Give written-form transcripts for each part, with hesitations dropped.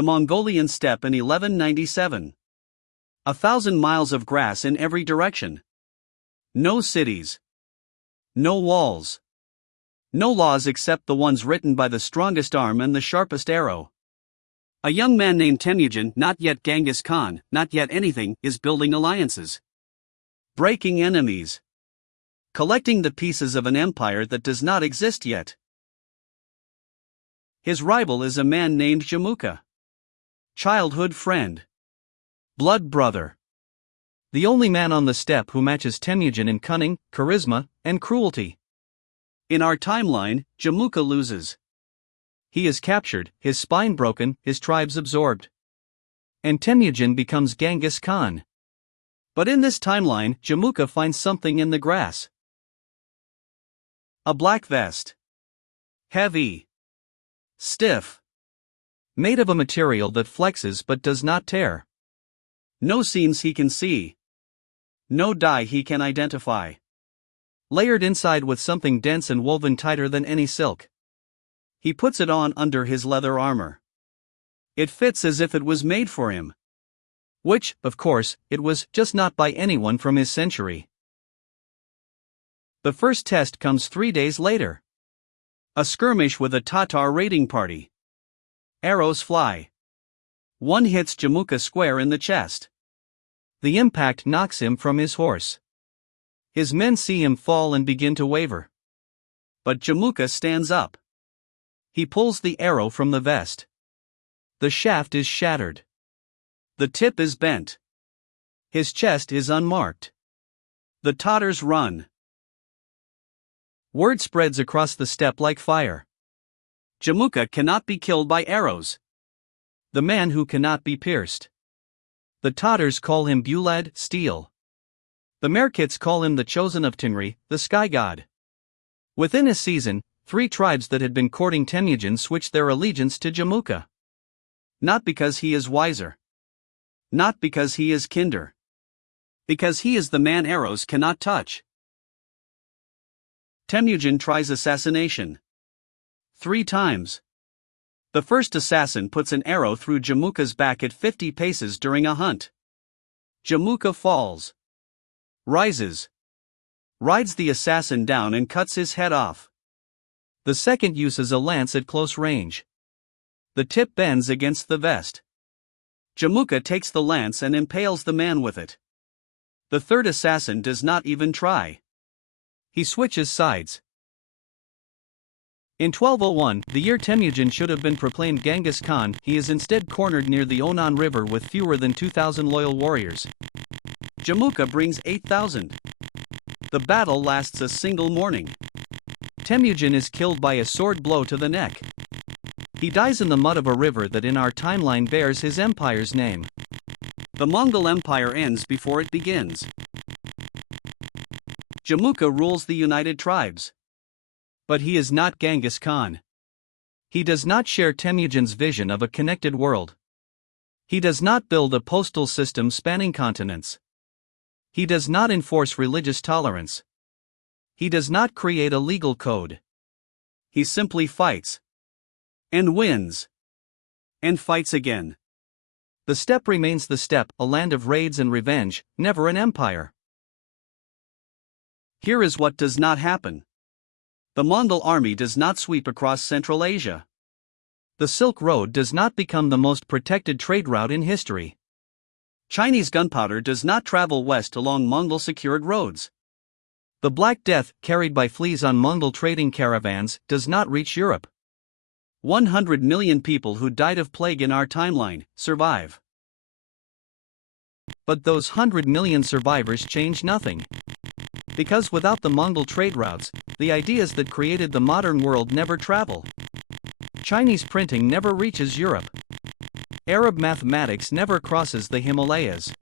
the Mongolian steppe in 1197. 1,000 miles of grass in every direction. No cities. No walls. No laws except the ones written by the strongest arm and the sharpest arrow. A young man named Temujin, not yet Genghis Khan, not yet anything, is building alliances. Breaking enemies. Collecting the pieces of an empire that does not exist yet. His rival is a man named Jamuka. Childhood friend. Blood brother. The only man on the steppe who matches Temujin in cunning, charisma, and cruelty. In our timeline, Jamuka loses. He is captured, his spine broken, his tribes absorbed. And Temujin becomes Genghis Khan. But in this timeline, Jamuka finds something in the grass. A black vest. Heavy. Stiff. Made of a material that flexes but does not tear. No seams he can see. No dye he can identify. Layered inside with something dense and woven tighter than any silk. He puts it on under his leather armor. It fits as if it was made for him. Which, of course, it was, just not by anyone from his century. The first test comes 3 days later. A skirmish with a Tatar raiding party. Arrows fly. One hits Jamuka square in the chest. The impact knocks him from his horse. His men see him fall and begin to waver. But Jamuka stands up. He pulls the arrow from the vest. The shaft is shattered. The tip is bent. His chest is unmarked. The Tatars run. Word spreads across the steppe like fire. Jamuka cannot be killed by arrows. The man who cannot be pierced. The Tatars call him Bulad, steel. The Merkits call him the chosen of Tengri, the sky god. Within a season, 3 tribes that had been courting Temujin switched their allegiance to Jamuka. Not because he is wiser. Not because he is kinder. Because he is the man arrows cannot touch. Temujin tries assassination. 3 times. The first assassin puts an arrow through Jamuka's back at 50 paces during a hunt. Jamuka falls. Rises. Rides the assassin down and cuts his head off. The second uses a lance at close range. The tip bends against the vest. Jamuka takes the lance and impales the man with it. The third assassin does not even try. He switches sides. In 1201, the year Temujin should have been proclaimed Genghis Khan, he is instead cornered near the Onan River with fewer than 2,000 loyal warriors. Jamuka brings 8,000. The battle lasts a single morning. Temujin is killed by a sword blow to the neck. He dies in the mud of a river that in our timeline bears his empire's name. The Mongol Empire ends before it begins. Jamuka rules the United Tribes. But he is not Genghis Khan. He does not share Temujin's vision of a connected world. He does not build a postal system spanning continents. He does not enforce religious tolerance. He does not create a legal code. He simply fights. And wins. And fights again. The steppe remains the steppe, a land of raids and revenge, never an empire. Here is what does not happen. The Mongol army does not sweep across Central Asia. The Silk Road does not become the most protected trade route in history. Chinese gunpowder does not travel west along Mongol-secured roads. The Black Death, carried by fleas on Mongol trading caravans, does not reach Europe. 100 million people who died of plague in our timeline survive. But those 100 million survivors change nothing. Because without the Mongol trade routes, the ideas that created the modern world never travel. Chinese printing never reaches Europe. Arab mathematics never crosses the Himalayas.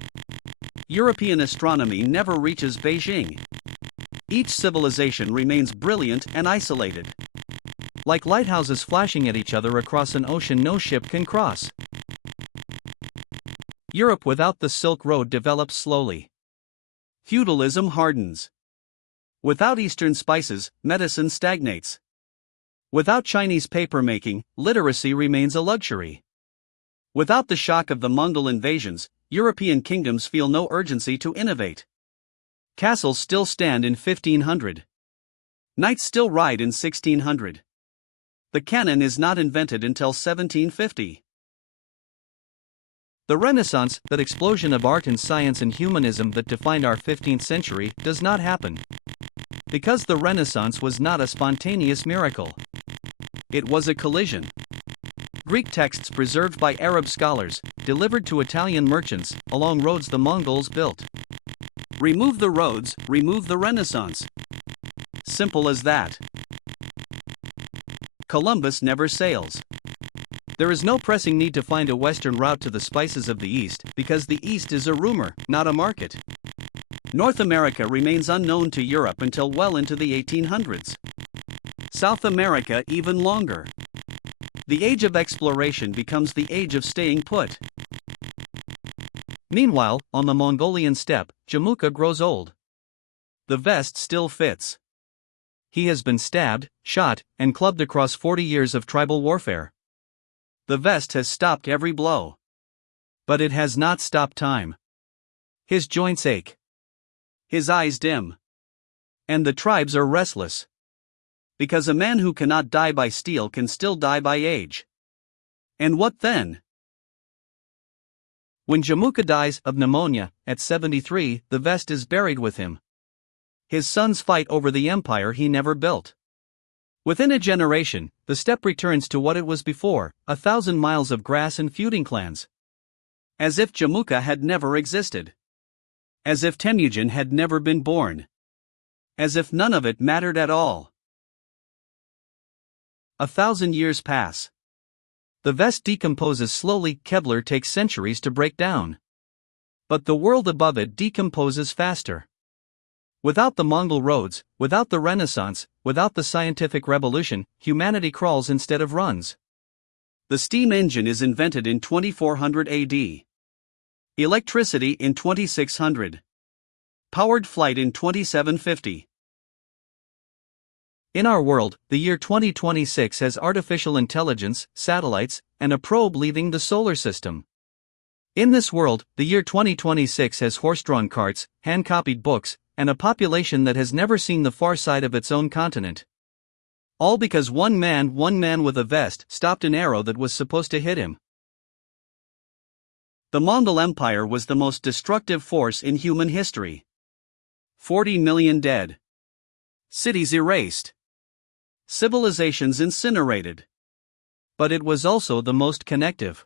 European astronomy never reaches Beijing. Each civilization remains brilliant and isolated. Like lighthouses flashing at each other across an ocean no ship can cross. Europe without the Silk Road develops slowly. Feudalism hardens. Without Eastern spices, medicine stagnates. Without Chinese papermaking, literacy remains a luxury. Without the shock of the Mongol invasions, European kingdoms feel no urgency to innovate. Castles still stand in 1500. Knights still ride in 1600. The cannon is not invented until 1750. The Renaissance, that explosion of art and science and humanism that defined our 15th century, does not happen. Because the Renaissance was not a spontaneous miracle. It was a collision. Greek texts preserved by Arab scholars, delivered to Italian merchants, along roads the Mongols built. Remove the roads, remove the Renaissance. Simple as that. Columbus never sails. There is no pressing need to find a western route to the spices of the East, because the East is a rumor, not a market. North America remains unknown to Europe until well into the 1800s. South America even longer. The age of exploration becomes the age of staying put. Meanwhile, on the Mongolian steppe, Jamuka grows old. The vest still fits. He has been stabbed, shot, and clubbed across 40 years of tribal warfare. The vest has stopped every blow. But it has not stopped time. His joints ache. His eyes dim. And the tribes are restless. Because a man who cannot die by steel can still die by age. And what then? When Jamuka dies of pneumonia, at 73, the vest is buried with him. His sons fight over the empire he never built. Within a generation, the steppe returns to what it was before, 1,000 miles of grass and feuding clans. As if Jamuka had never existed. As if Temujin had never been born. As if none of it mattered at all. 1,000 years pass. The vest decomposes slowly. Kevlar takes centuries to break down. But the world above it decomposes faster. Without the Mongol roads, without the Renaissance, without the scientific revolution, humanity crawls instead of runs. The steam engine is invented in 2400 AD. Electricity in 2600. Powered flight in 2750. In our world, the year 2026 has artificial intelligence, satellites, and a probe leaving the solar system. In this world, the year 2026 has horse-drawn carts, hand-copied books, and a population that has never seen the far side of its own continent. All because one man with a vest, stopped an arrow that was supposed to hit him. The Mongol Empire was the most destructive force in human history. 40 million dead. Cities erased. Civilizations incinerated. But it was also the most connective.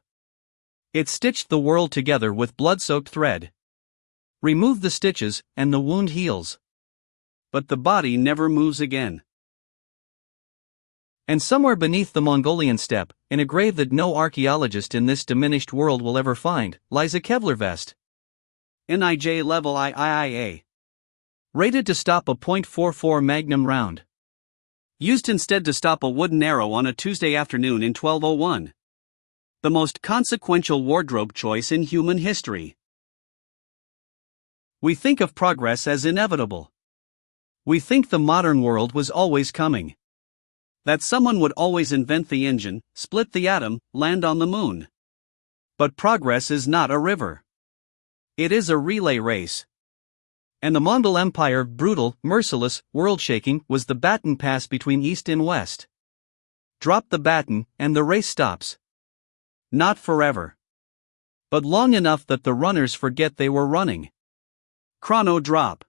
It stitched the world together with blood-soaked thread. Remove the stitches, and the wound heals. But the body never moves again. And somewhere beneath the Mongolian steppe, in a grave that no archaeologist in this diminished world will ever find, lies a Kevlar vest. NIJ level IIIA. Rated to stop a .44 Magnum round. Used instead to stop a wooden arrow on a Tuesday afternoon in 1201. The most consequential wardrobe choice in human history. We think of progress as inevitable. We think the modern world was always coming. That someone would always invent the engine, split the atom, land on the moon. But progress is not a river. It is a relay race. And the Mongol Empire, brutal, merciless, world-shaking, was the baton pass between East and West. Drop the baton, and the race stops. Not forever. But long enough that the runners forget they were running. Chrono drop.